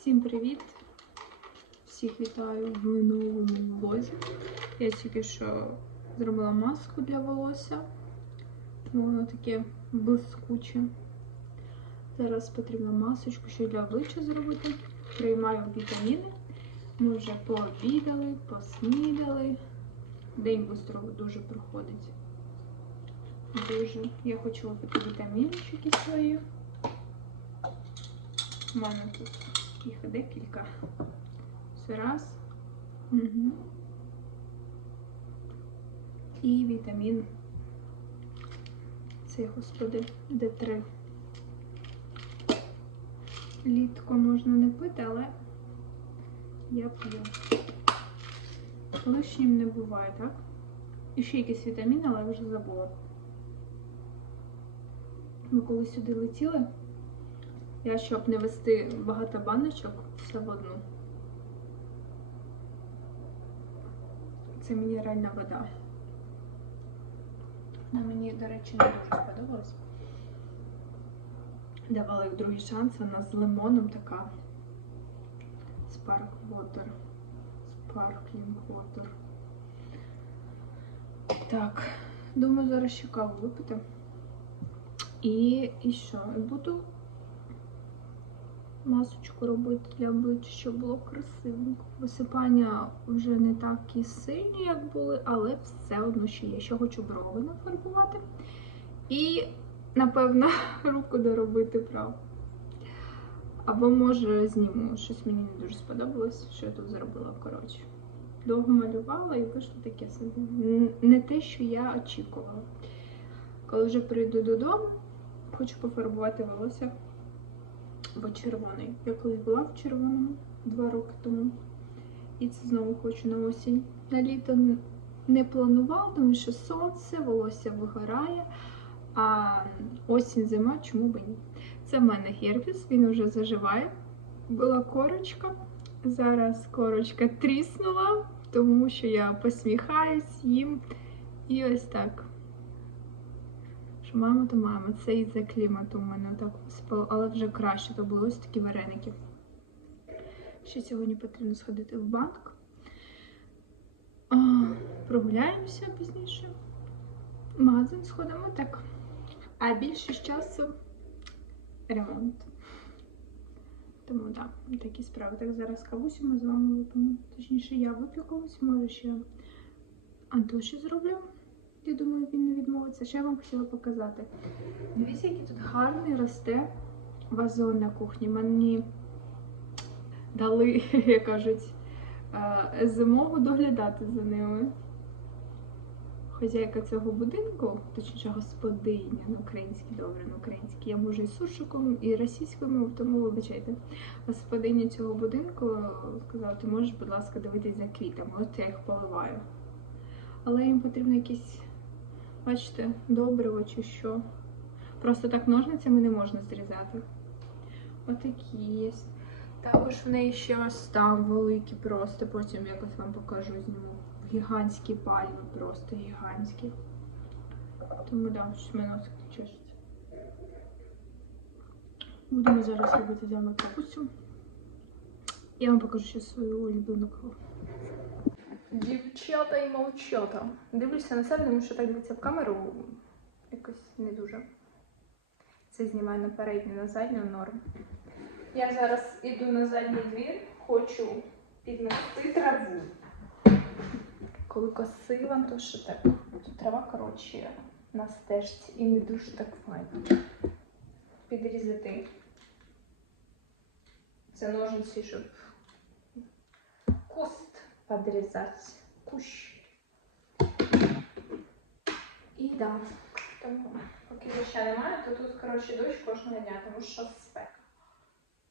Всім привіт! Всіх вітаю в новому влозі. Я тільки що зробила маску для волосся. Воно таке блискуче. Зараз потрібно масочку ще для обличчя зробити. Приймаю вітаміни. Ми вже пообідали, поснідали. День швидко дуже проходить. Дуже. Я хочу випити вітамінчики свої. У мене тут їх декілька. Це раз. Угу. І вітамін. Цей, господи, Д3. Літко можна не пити, але я п'ю. Лишнім не буває, так? І ще якийсь вітамін, але я вже забула. Ми коли сюди летіли, я, щоб не вести багато баночок, все в одну. Це мінеральна вода. Вона мені, до речі, не дуже сподобалась. Давала їй другий шанс, вона з лимоном така. Spark Water. Sparkling Water. Так, думаю, зараз ще каву випити. І, і що? І буду масочку робити для обличчя, щоб було красивенько. Висипання вже не такі сильні, як були, але все одно ще є. Ще хочу брови нафарбувати. І, напевно, руку доробити праву. Або, може, зніму. Щось мені не дуже сподобалось, що я тут зробила, коротше. Довго малювала і вийшло таке собі. Не те, що я очікувала. Коли вже прийду додому, хочу пофарбувати волосся в червоний. Я колись була в червоному два роки тому. І це знову хочу на осінь. На літо не планувала, тому що сонце, волосся вигорає. А осінь, зима, чому б ні? Це в мене герпес, він вже заживає. Була корочка. Зараз корочка тріснула, тому що я посміхаюсь їм. І ось так. Що мама, то мама. Це із-за клімату у мене так висипало, але вже краще, то були ось такі вареники. Ще сьогодні потрібно сходити в банк. Прогуляємося пізніше. В магазин сходимо так. А більше часу ремонт. Тому так, такі справи. Так, зараз кавусю ми з вами вип'ємо. Точніше, я вип'ю кавусю, може ще Антоші зроблю. Я думаю, він не відмовиться. Ще я вам хотіла показати. Дивіться, який тут гарний росте вазон на кухні. Мені дали, як кажуть, е, зимову доглядати за ними. Хозяйка цього будинку, точніше господиня на українській, добре, на українській. Я можу і суржиком, і російською тому вибачайте. Господиня цього будинку сказала, ти можеш, будь ласка, дивитись за квітами. От я їх поливаю. Але їм потрібно якісь, бачите, добриво чи що. Просто так ножницями не можна зрізати. Отакі є. Також в неї ще ось там великі, просто потім якось вам покажу зніму. Гігантські пальми, просто гігантські. Тому да, щось мене ось чешеться. Будемо зараз робити з вами капустю. Я вам покажу ще свою улюблену каву. Дівчата і молчата. Дивлюся на себе, тому що так дивиться в камеру якось не дуже. Це знімаю на передню, на задню норм. Я зараз іду на задній двір, хочу підмести траву. Коли косила, то що так? Тут трава коротше на стежці і не дуже так файно. Підрізати. Це ножниці, щоб куст подрізати. Кущ. І да. Тому, поки доща немає, то тут, коротше, дощ кожного дня, тому що спека.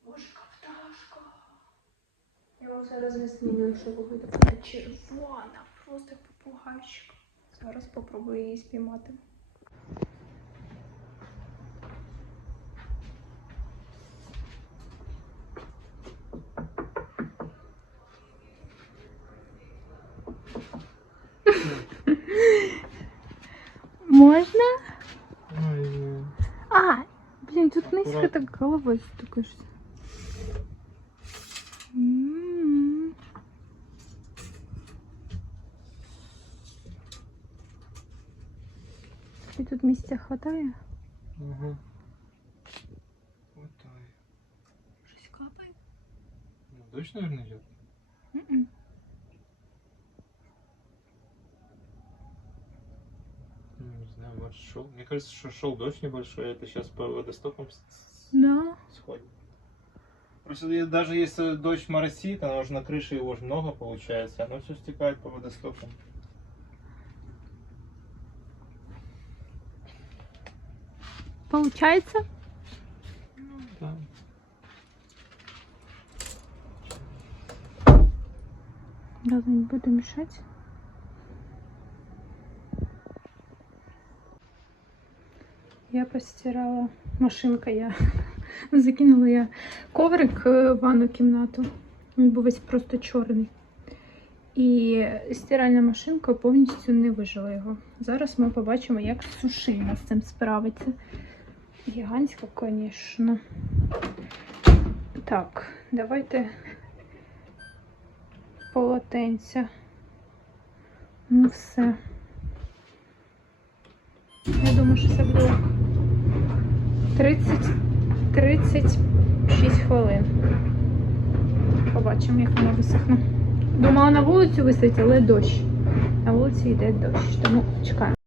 Божка пташка. Я вам зараз не зніму, що вийде. Вона червона, просто як попугайчик. Зараз попробую її спіймати. можно? А, блин, тут низко так голова стукаешься. М-м. И тут места хватает? Угу. Хватает. Жесть капает? Ну, дождь, наверное, идет. Mm м-м. -mm. Не знаю, может шел. Мне кажется, что шел дождь небольшой, это сейчас по водостокам Да. сходит. Просто даже если дождь моросит, оно же на крыше его же много получается, оно все стекает по водостокам. Получається? Да. Разу не буду мешать. Я постирала машинка, я закинула я коврик е, в ванну кімнату. Він був весь просто чорний. І стиральна машинка повністю не вижила його. Зараз ми побачимо, як сушильна з цим справиться. Гігантська, звісно. Так, давайте полотенця. Ну все. Я думаю, що це буде 30 36 хвилин. Побачимо, як воно висохне. Думала на вулицю висить, але дощ. На вулиці йде дощ, тому чекаємо.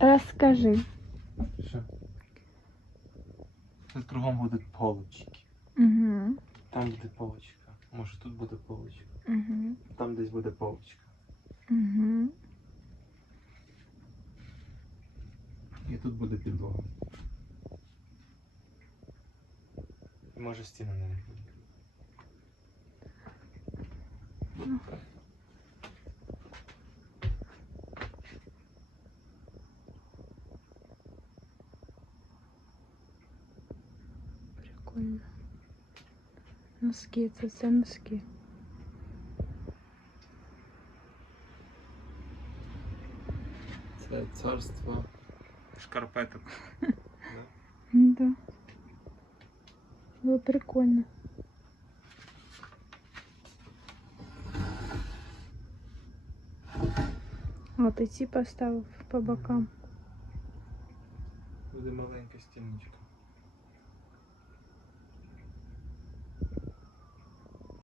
Розкажи. Що? Тут кругом будуть полочки. Угу. Там буде полочка. Може тут буде полочка. Угу. Там десь буде полочка. Угу. тут буде підлога. І може стіна на них буде. Прикольно. Носки, це все носки. Це царство шкарпеток. Да. Було прикольно. От і ці поставив по бокам. Буде маленька стіночка.